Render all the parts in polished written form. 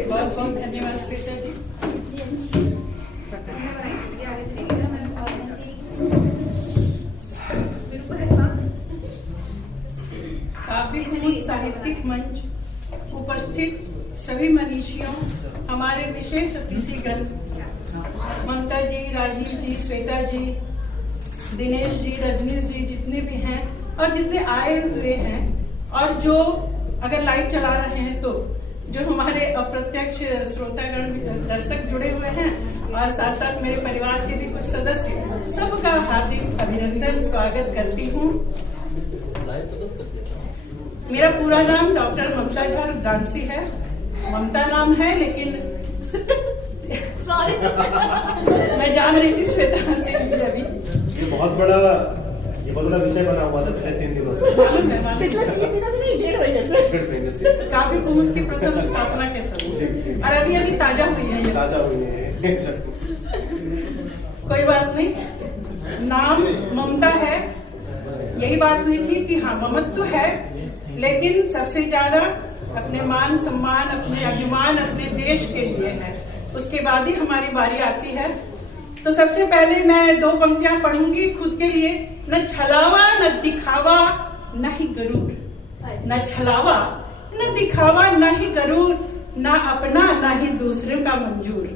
बहुत बहुत धन्यवाद श्वेता जी। काव्य कुमुद साहित्यिक मंच उपस्थित सभी मनीषियों, हमारे विशेष अतिथिगण ममता जी, राजीव जी, श्वेता जी, दिनेश जी, रजनीश जी, जितने भी हैं और जितने आए हुए हैं, और जो अगर लाइव चला रहे हैं तो जो हमारे अप्रत्यक्ष श्रोतागण दर्शक जुड़े हुए हैं, और साथ साथ मेरे परिवार के भी कुछ सदस्य, सबका हार्दिक अभिनंदन स्वागत करती हूँ। मेरा पूरा नाम डॉक्टर ममता झा रुद्रांशी है। ममता नाम है, लेकिन मैं जान रही थी श्वेता से अभी ये बहुत बड़ा विषय बना हुआ था पिछले 3 दिनों से। मालूम है, पिछले 3 दिनों से नहीं, 1.5 महीने से काव्य कुमुद की प्रथम स्थापना के समय, और अभी ताजा हुई है। ताजा हुई है। कोई बात नहीं, नाम ममता है, यही बात हुई थी कि हाँ ममत्व है, लेकिन सबसे ज्यादा अपने मान सम्मान, अपने अभिमान, अपने देश के लिए है। उसके बाद ही हमारी बारी आती है। तो सबसे पहले मैं 2 पंक्तियां पढ़ूंगी खुद के लिए। न छलावा न दिखावा न ही गरूर, न छलावा न दिखावा न ही गरूर, न अपना न ही दूसरे का मंजूर।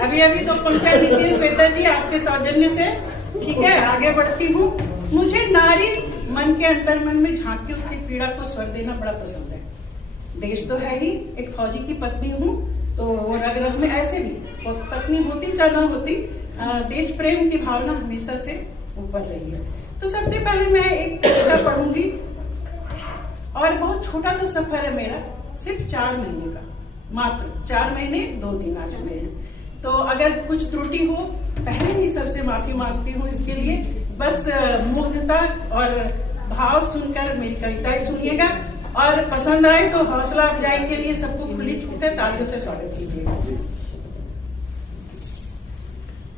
अभी 2 पंक्तियां लिखी है श्वेता जी आपके सौजन्य से। ठीक है, आगे बढ़ती हूँ। मुझे नारी मन के अंतर मन में झांक के उसकी पीड़ा को स्वर देना बड़ा पसंद है। देश तो है ही, एक फौजी की पत्नी हूँ, तो रग रग में ऐसे भी पत्नी होती चाहे ना होती, देश प्रेम की भावना हमेशा से ऊपर रही है। तो सबसे पहले मैं एक कविता पढ़ूंगी, और बहुत छोटा सा सफर है मेरा, सिर्फ 4 महीने का, मात्र 4 महीने 2 दिन आज हुए हैं। तो अगर कुछ त्रुटि हो, पहले ही सबसे माफी मांगती हूँ इसके लिए। बस मुग्धता और भाव सुनकर मेरी कविताएं सुनिएगा, और पसंद आए तो हौसला अफजाई के लिए सबको खुली छूट है, तालियों से स्वागत कीजिएगा।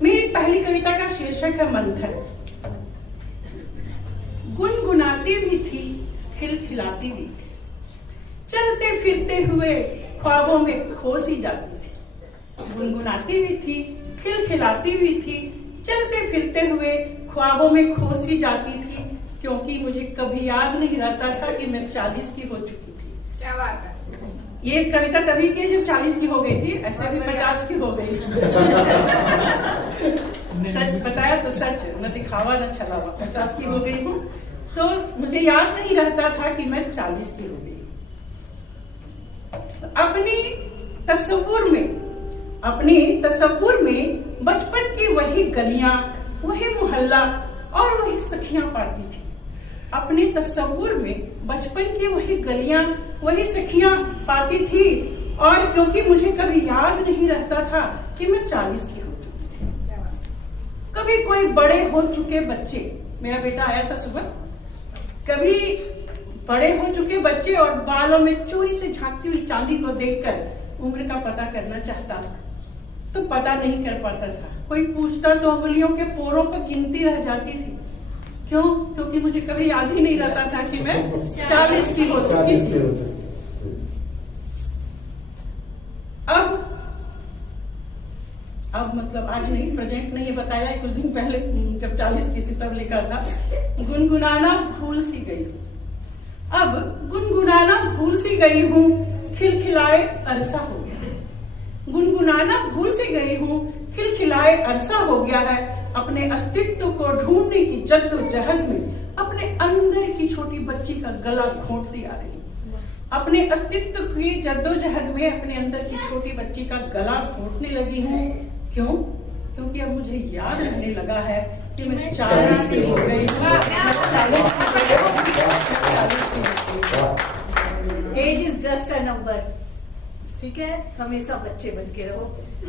मेरी पहली कविता का शीर्षक है मंथन। गुनगुनाती भी थी, खिलखिलाती भी थी, चलते फिरते हुए ख्वाबों में खो सी जाती थी। गुनगुनाती भी थी, खिलखिलाती भी थी, चलते फिरते हुए ख्वाबों में खो सी जाती थी, क्योंकि मुझे कभी याद नहीं रहता था कि मैं 40 की हो चुकी थी। क्या बात है। ये कविता तभी की जब 40 की हो गई थी, ऐसे भी 50 की हो गई। सच बताया तो सच, न दिखावा न छलावा, 50 की हो गई हूँ। तो मुझे याद नहीं रहता था कि मैं 40 की हो गई। अपनी तस्वुर में बचपन की वही गलियां, वही मोहल्ला और वही सखियां पाती थी। अपने तस्वुर में बचपन की वही गलियां, वही सखियां पाती थी, और क्योंकि मुझे कभी याद नहीं रहता था कि मैं 40 की हो चुकी थी। कभी कोई बड़े हो चुके बच्चे, मेरा बेटा आया था सुबह, कभी बड़े हो चुके बच्चे और बालों में चोरी से झांकती हुई चांदी को देखकर उम्र का पता करना चाहता था, तो पता नहीं कर पाता था। कोई पूछता तो उंगलियों के पोरों पर गिनती रह जाती थी। क्यों? क्योंकि मुझे कभी याद ही नहीं रहता था कि मैं 40 की हो चुकी थी। अब मतलब आज नहीं, प्रेजेंट नहीं, ये बताया कुछ दिन पहले जब 40 की थी तब लिखा था। गुनगुनाना भूल सी गई, अब गुनगुनाना भूल सी गई हूँ, खिलखिलाए अरसा हो गया है। गुनगुनाना भूल सी गई हूँ, खिलखिलाए अरसा हो गया है। अपने अस्तित्व को ढूंढने की जद्दोजहद में अपने अंदर की छोटी बच्ची का गला घोंटती आ रही हूँ। अपने अस्तित्व की जद्दोजहद में अपने अंदर की छोटी बच्ची का गला घोंटने लगी हूँ। क्यों? क्योंकि अब मुझे याद रहने लगा है कि मैं 40 की हो गई हूँ। Age is just a number, ठीक है, हमेशा बच्चे बन के रहो।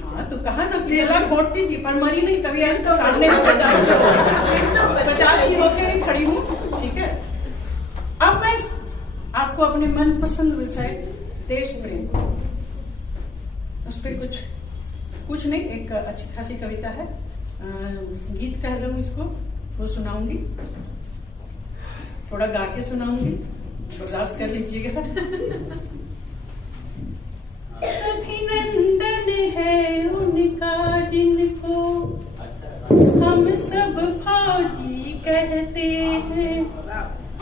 हाँ तो कहा ना, गला घोटती थी पर मरी नहीं, कभी ऐसे तो सामने 50 की होकर ही खड़ी हूँ। ठीक है, अब मैं आपको अपने मनपसंद विषय देश प्रेम, उस पर कुछ नहीं, एक अच्छी खासी कविता है, गीत कह लूँ इसको, वो सुनाऊंगी, थोड़ा गा के सुनाऊंगी। बर्दाश्त कर लीजिएगा। अभिनंदन है उनका जिनको हम सब फौजी कहते हैं।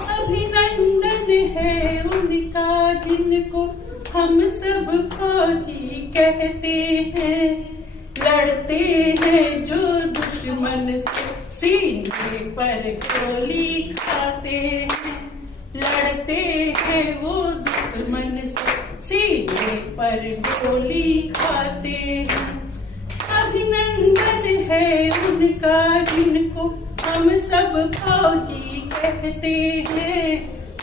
अभिनंदन है उनका जिनको हम सब फौजी कहते हैं। लड़ते हैं जो दुश्मन से सीने पर गोली खाते हैं। लड़ते हैं वो दुश्मन से सीने पर गोली खाते हैं। अभिनंदन है उनका जिनको हम सब फौजी कहते हैं।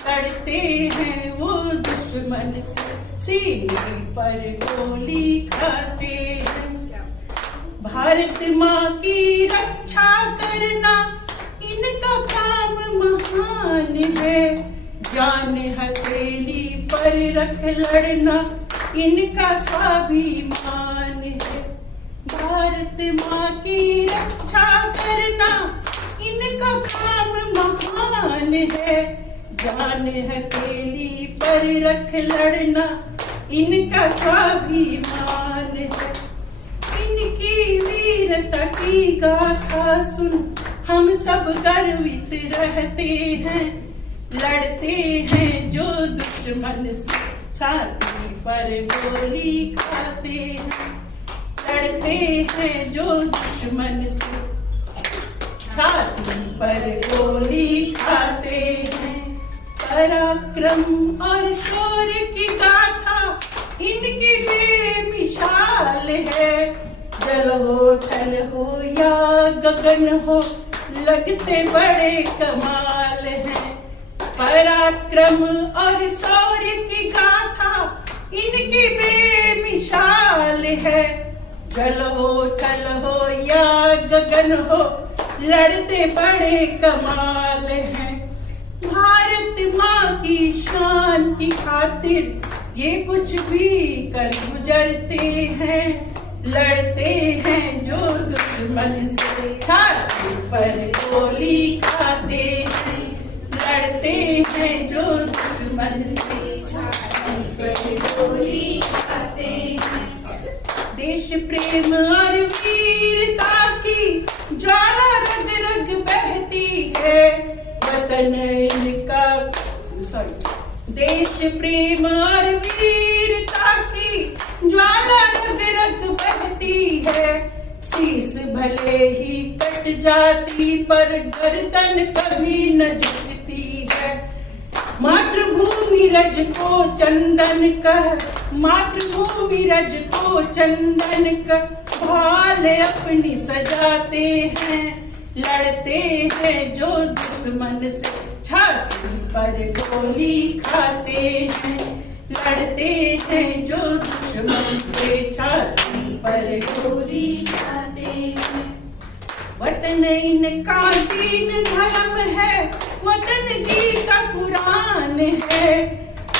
लड़ते हैं वो दुश्मन से सीने पर गोली खाते हैं। भारत माँ की रक्षा करना इनका काम महान है। जान हथेली पर रख लड़ना इनका स्वाभिमान है। भारत माँ की रक्षा करना इनका काम महान है। जान हथेली पर रख लड़ना इनका स्वाभिमान है। इनकी वीरता की गाथा सुन हम सब गर्वित रहते हैं। लड़ते हैं जो दुश्मन से छाती पर गोली खाते हैं। लड़ते हैं जो दुश्मन से छाती पर गोली खाते हैं। पराक्रम और शौर्य की गाथा इनकी बेमिसाल है। जल हो थल हो या गगन हो लगते बड़े कमाल हैं। पराक्रम और शौर्य की गाथा इनकी बेमिसाल है। जल हो थल हो या गगन हो लड़ते बड़े कमाल हैं। भारत माँ की शान की खातिर ये कुछ भी कर गुजरते हैं। लड़ते हैं जो दुश्मन से छाती पर गोली खाते हैं। लड़ते हैं जो दुश्मन से छाती पर गोली खाते हैं। देश प्रेम और वीरता की ज्वाला रग रग बहती है। वतन इनका देश प्रेम और वीरता की ज्वाला रग रग बहती है। शीश भले ही कट जाती पर गर्दन कभी न झुकती है। मातृभूमि रज को चंदन कह, मातृभूमि रज को चंदन कह भाल अपनी सजाते हैं। लड़ते हैं जो दुश्मन से छाती पर गोली खाते हैं। लड़ते हैं जो दुश्मन से छाती पर गोली खाते हैं। वतन इनका दीन धर्म है। वतन गीता कुरान है।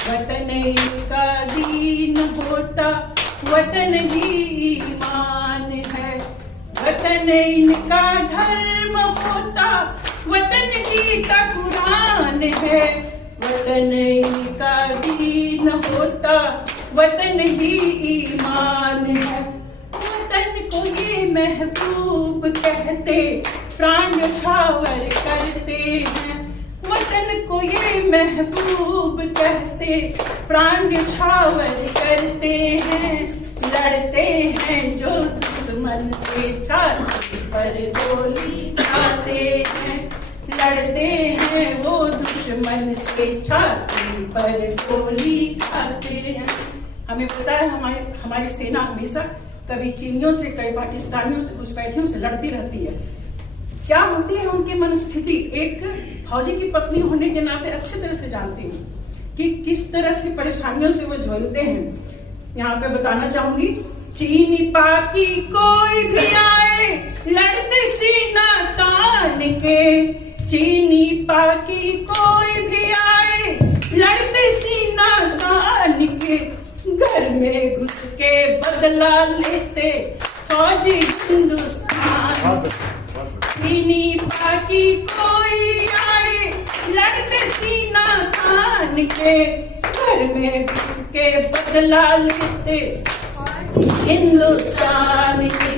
वतन इनका दीन होता वतन ही ईमान है। वतन इनका धर्म होता वतन गीता कुरान है। वतन इनका दीन होता वतन ही ईमान है। वतन को ये महबूब कहते प्राण न्यौछावर करते हैं। वतन को ये महबूब कहते प्राण न्यौछावर करते हैं। लड़ते हैं जो दुश्मन से छाती पर गोली खाते हैं। लड़ते हैं वो दुश्मन से छाती पर गोली खाते हैं। हमें पता है हमारी सेना हमेशा कभी चीनियों से, कभी पाकिस्तानियों से, घुसपैठियों से लड़ती रहती है। क्या होती है उनकी मनस्थिति, एक फौजी की पत्नी होने के नाते अच्छी तरह से जानती हूँ कि किस तरह से परेशानियों से वो झेलते हैं। यहाँ पे बताना चाहूंगी, चीनी पाकी कोई भी आए लड़ते सीना तान के। चीनी पाकी कोई भी आए लड़ते सीना तान के। घर में घुस के बदला लेते फौजी हिंदुस्तान। चीनी पाकी कोई आए लड़ते सीना तान के घर में घुस के बदला लेते हिंदुस्तान की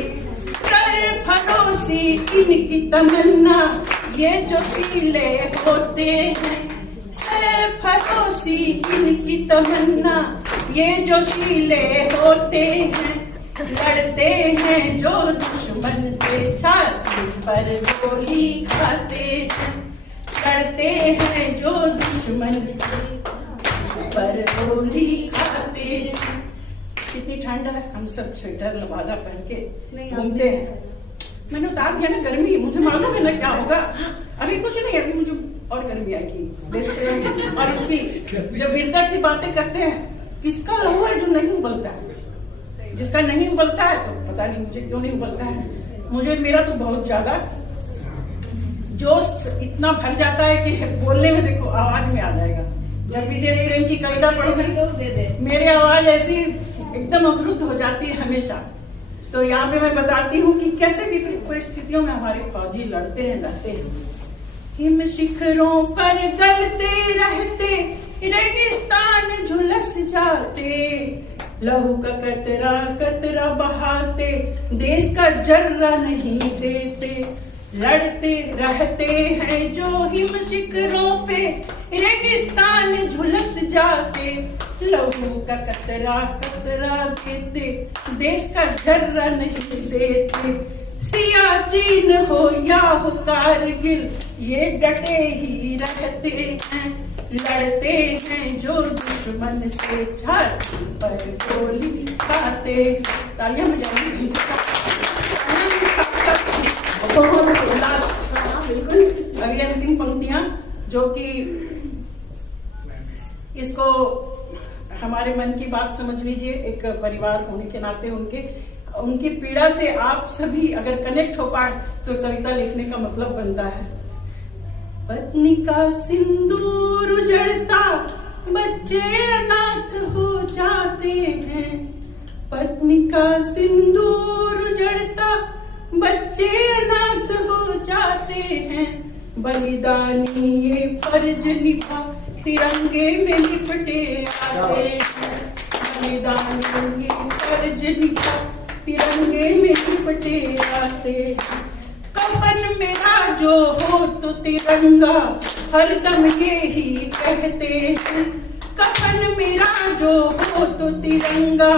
सरफरोशी इनकी तमन्ना ये जो सीले होते हैं सरफरोशी इनकी तमन्ना ये जो सीले होते हैं लड़ते हैं जो दुश्मन से छाती पर गोली खाते हैं लड़ते हैं जो दुश्मन से पर गोली खाते हैं। कितनी ठंड है, हम सब स्वेटर लबादा पहन के घूमते हैं। मैंने उतार दिया ना गर्मी, मुझे मालूम है ना क्या होगा। अभी कुछ नहीं, अभी मुझे और गर्मी आएगी। और इसकी जब वीरता की बातें करते हैं, किसका लहू है जो नहीं उबलता है? जिसका नहीं उबलता है तो पता नहीं मुझे क्यों नहीं उबलता है। मुझे मेरा तो बहुत ज्यादा जोश इतना भर जाता है कि बोलने में देखो आवाज में आ जाएगा। जब भी देश प्रेम की कविता पढ़ूंगी मेरी आवाज ऐसी एकदम अवरुद्ध हो जाती है हमेशा। तो यहाँ पे मैं बताती हूँ कि कैसे विपरीत परिस्थितियों में हमारे फौजी लड़ते हैं। हिम शिखरों पर गलते रहते रेगिस्तान झुलस जाते लहू का कतरा कतरा बहाते देश का जर्रा नहीं देते लड़ते रहते हैं जो हिम शिखरों पे रेगिस्तान झुलस जाते लहू का कतरा कतरा देते देश का जर्रा नहीं देते सियाचिन हो या हो कारगिल ये डटे ही रहते हैं लड़ते हैं जो दुश्मन से छाती पर गोली खाते। तालियां बजाएंगे बिल्कुल। अभी अंतिम पंक्तियां जो कि इसको हमारे मन की बात समझ लीजिए। एक परिवार होने के नाते उनकी पीड़ा से आप सभी अगर कनेक्ट हो पाए तो कविता लिखने का मतलब बनता है। पत्नी का सिंदूर उजड़ता बच्चे अनाथ हो जाते हैं पत्नी का सिंदूर उजड़ता बच्चे अनाथ हो जाते हैं बलिदानी ये फर्ज निभा तिरंगे में लिपटे आते हैं बलिदानी ये फर्ज निभा तिरंगे में लिपटे आते हैं। कफन मेरा जो हो तो तिरंगा हरदम ये ही कहते हैं कफन मेरा जो हो तो तिरंगा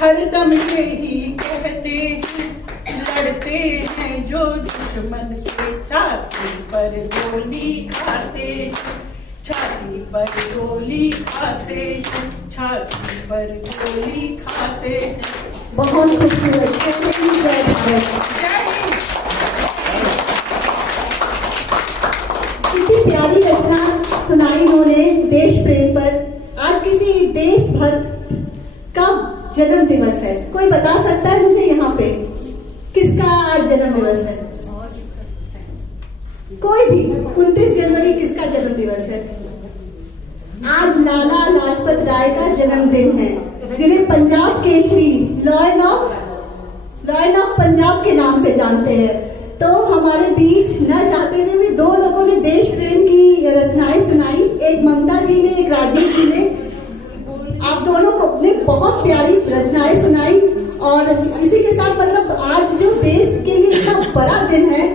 हरदम ये ही कहते हैं लड़ते हैं जो दुश्मन से छाती पर गोली खाते छाती पर गोली खाते छाती पर गोली खाते। बहुत खूबसूरत। कितनी प्यारी रचना सुनाई उन्होंने देश प्रेम पर। आज किसी देशभक्त का जन्म दिवस है, कोई बता सकता है मुझे यहाँ पे किसका आज जन्म दिवस है? कोई भी 29 जनवरी किसका जन्म दिवस है? आज लाला लाजपत राय का जन्मदिन है जिन्हें पंजाब केसरी लॉयन ऑफ पंजाब के नाम से जानते हैं। तो हमारे बीच न चाहते हुए भी दो लोगों ने देश प्रेम की रचनाएं सुनाई, एक ममता जी ने एक राजेश जी ने। आप दोनों को ने बहुत प्यारी रचनाएं सुनाई और इसी के साथ मतलब आज जो देश के लिए इतना बड़ा दिन है